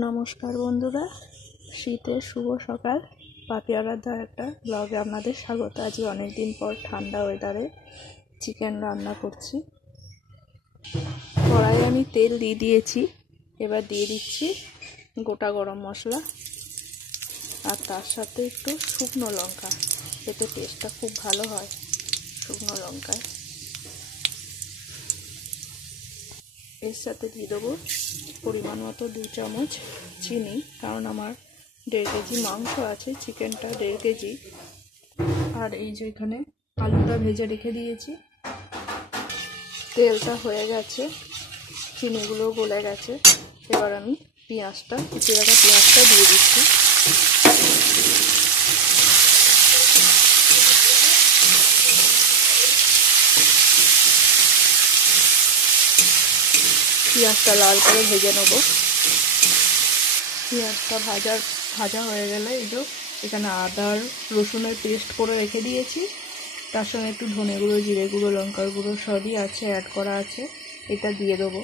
নমস্কার বন্ধুরা, শীতের শুভ সকাল। পাপি আরাধ্যার একটা ব্লগে আপনাদের স্বাগত। আজকে অনেকদিন পর ঠান্ডা ওয়েদারে চিকেন রান্না করছি। কড়াইয়ে আমি তেল দিয়ে দিয়েছি, এবার দিয়ে দিচ্ছি গোটা গরম মশলা আর তার সাথে একটু শুকনো লঙ্কা, এতে টেস্টটা খুব ভালো হয় শুকনো লঙ্কায়। এর সাথে দিয়ে দেবো পরিমাণ মতো 2 চামচ চিনি, কারণ আমার 1.5 কেজি মাংস আছে, চিকেনটা 1.5 কেজি। আর এই যে এখানে আলুটা ভেজে রেখে দিয়েছি। তেলটা হয়ে গেছে, চিনিগুলো গলে গেছে। এবার আমি কুচিয়ে রাখা পেঁয়াজটা দিয়ে দিচ্ছি। পেঁয়াজটা লাল করে ভেজে নেব। পেঁয়াজটা ভাজা হয়ে গেলে এখানে আদা রসুনের পেস্ট করে রেখে দিয়েছি, তার সঙ্গে একটু ধনে গুঁড়ো, জিরে গুঁড়ো, লঙ্কার গুঁড়ো সবই আছে, অ্যাড করা আছে। এটা দিয়ে দেবো।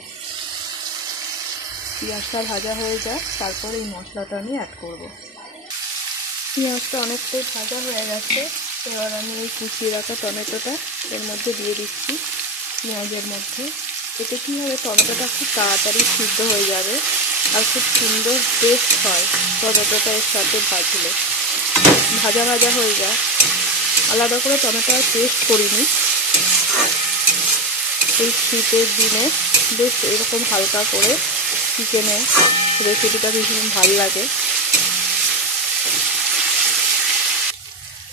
পেঁয়াজটা ভাজা হয়ে যায়, তারপর এই মশলাটা আমি অ্যাড করব। পেঁয়াজটা অনেকটাই ভাজা হয়ে গেছে। এবার আমি এই কুচিয়ে রাখা টমেটোটা এর মধ্যে দিয়ে দিচ্ছি, পেঁয়াজের মধ্যে। এতে কী হবে, টমেটোটা খুব তাড়াতাড়ি সিদ্ধ হয়ে যাবে আর খুব সুন্দর টেস্ট হয় টমেটোটা এর সাথে ভাজলে। ভাজা ভাজা হয়ে যায়। আলাদা করে টমেটো আর পেস্ট করিনি। এই শীতের দিনে বেশ এরকম হালকা করে চিকেনের রেসিপিটা ভীষণ ভালো লাগে।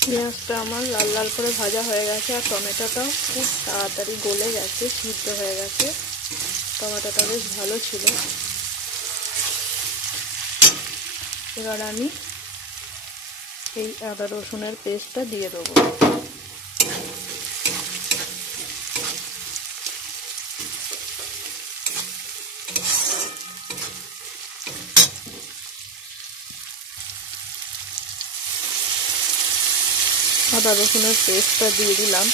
পেঁয়াজটা আমার লাল লাল করে ভাজা হয়ে গেছে আর টমেটোটাও খুব তাড়াতাড়ি গলে গেছে, সিদ্ধ হয়ে গেছে। টমেটোটা বেশ ভালো ছিল। এবার আমি এই আদা রসুনের পেস্টটা দিয়ে দেবো। আদা রসুনের পেস্টটা দিয়ে দিলাম।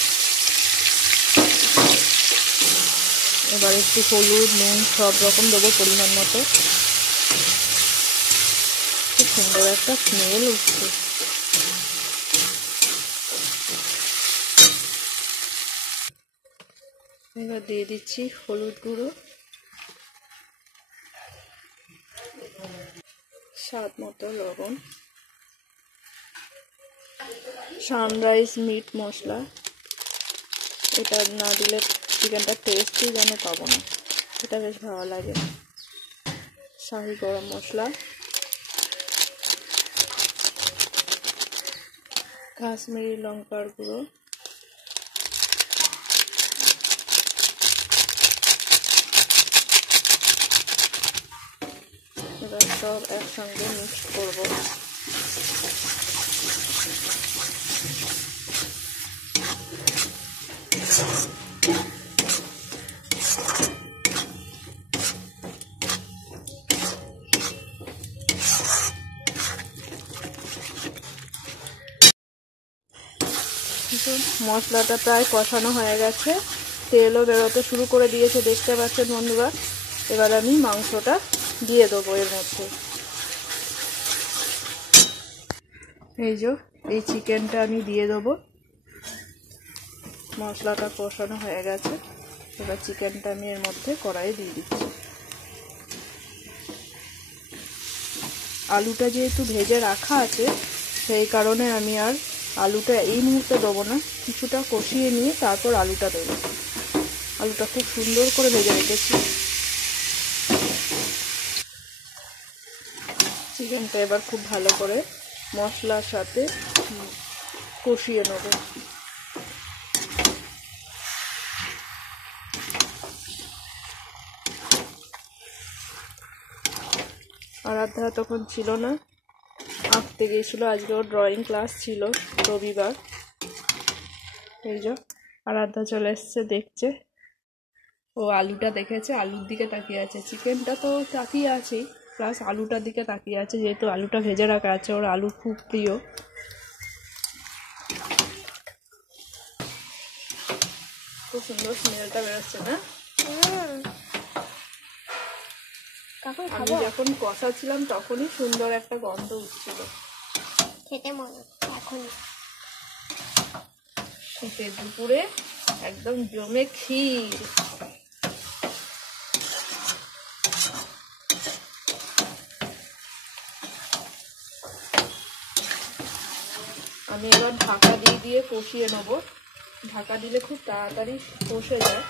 এবার একটু হলুদ, নুন সব রকম দেবো পরিমাণ মতো। খুব সুন্দর একটা স্মেল উঠছে। এবার দিয়ে দিচ্ছি হলুদ গুঁড়ো, স্বাদ মতো লবণ, সানরাইজ মিট মশলা। এটা না দিলে চিকেনটা টেস্টই যেন পাবো না, এটা বেশ ভালো লাগে। শাহি গরম মশলা, কাশ্মীরি লঙ্কার গুঁড়ো, এবার সব একসঙ্গে মিক্স করবো। মশলাটা প্রায় কষানো হয়ে গেছে, তেলও বেরোতে শুরু করে দিয়েছে, দেখতে পাচ্ছেন বন্ধুরা। এবার আমি মাংসটা দিয়ে দেবো এর মধ্যে। এই চিকেনটা আমি দিয়ে দেবো। মশলাটা কষানো হয়ে গেছে, এবার চিকেনটা আমি এর মধ্যে কড়াইয়ে দিয়ে দিচ্ছি। আলুটা যেহেতু ভেজে রাখা আছে, সেই কারণে আমি আর আলুটা এই মুহূর্তে দেবো না, কিছুটা কষিয়ে নিয়ে তারপর আলুটা দেবো। আলুটা খুব সুন্দর করে ভেজে রেখেছি। চিকেনটা এবার খুব ভালো করে মশলার সাথে কষিয়ে নেব। আরাধ্যা তখন ছিল না, আঁকতে গিয়েছিলো। আজকে ওর ড্রয়িং ক্লাস ছিল, রবিবার। এই যে আরাধ্যা চলে এসছে, দেখছে। ও আলুটা দেখেছে, আলুর দিকে তাকিয়ে আছে। চিকেনটা তো তাকিয়ে আছেই, প্লাস আলুটার দিকে তাকিয়ে আছে, যেহেতু আলুটা ভেজে রাখা আছে, ওর আলু খুব প্রিয়। খুব সুন্দর স্মেলটা বেরোচ্ছে না? আমি যখন কষাছিলাম তখনই সুন্দর একটা গন্ধ উঠছিল, খেতে মনে এখন শীতের দুপুরে একদম জমে ক্ষীর। আমি এবার ঢাকা দিয়ে কষিয়ে নেব। ঢাকা দিলে খুব তাড়াতাড়ি কষে যায়।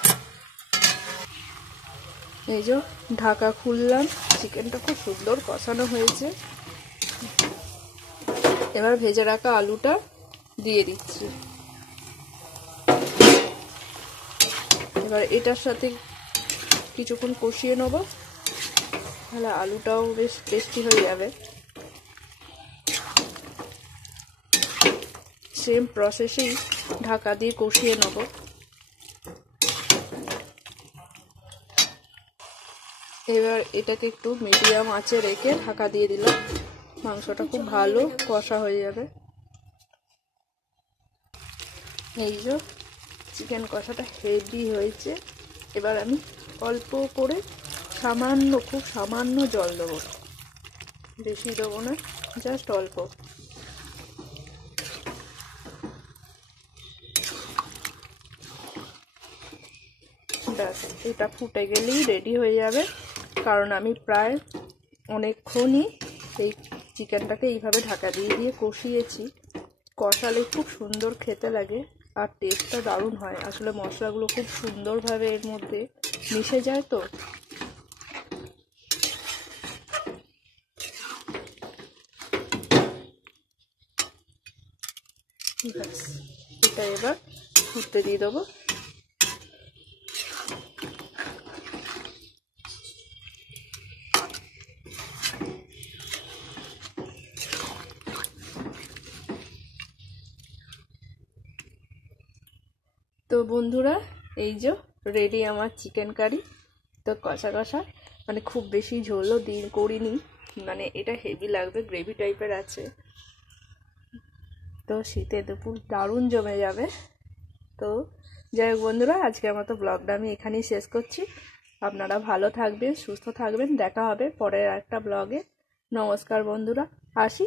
এই যে ঢাকা খুললাম, চিকেনটা খুব সুন্দর কষানো হয়েছে। এবার ভেজে রাখা আলুটা দিয়ে দিচ্ছি। এবার এটার সাথে কিছুক্ষণ কষিয়ে নেব, তাহলে আলুটাও বেশ টেস্টি হয়ে যাবে। সেম প্রসেসেই ঢাকা দিয়ে কষিয়ে নেব। এবার এটাকে একটু মিডিয়াম আঁচে রেখে ঢাকা দিয়ে দিলাম। মাংসটা খুব ভালো কষা হয়ে যাবে। এই যে চিকেন কষাটা হেভি হয়েছে। এবার আমি অল্প করে সামান্য, খুব সামান্য জল দেবো, বেশি দেবো না, জাস্ট অল্প। ব্যাস, এটা ফুটে গেলেই রেডি হয়ে যাবে। কারণ আমি প্রায় অনেকক্ষণই এই চিকেনটাকে এইভাবে ঢাকা দিয়ে কষিয়েছি। কষালে খুব সুন্দর খেতে লাগে আর টেস্টটা দারুণ হয়। আসলে মশলাগুলো খুব সুন্দরভাবে এর মধ্যে মিশে যায়। তো ব্যাস, এটা এবার ফুটতে দিয়ে দেবো। তো বন্ধুরা, এই যে রেডি আমার চিকেন কারি। তো কষা কষা, মানে খুব বেশি ঝোলও করিনি, মানে এটা হেভি লাগবে, গ্রেভি টাইপের আছে। তো শীতে দুপুর দারুণ জমে যাবে। তো যাই হোক বন্ধুরা, আজকের মতো ব্লগটা আমি এখানেই শেষ করছি। আপনারা ভালো থাকবেন, সুস্থ থাকবেন। দেখা হবে পরের একটা ব্লগে। নমস্কার বন্ধুরা, আসি।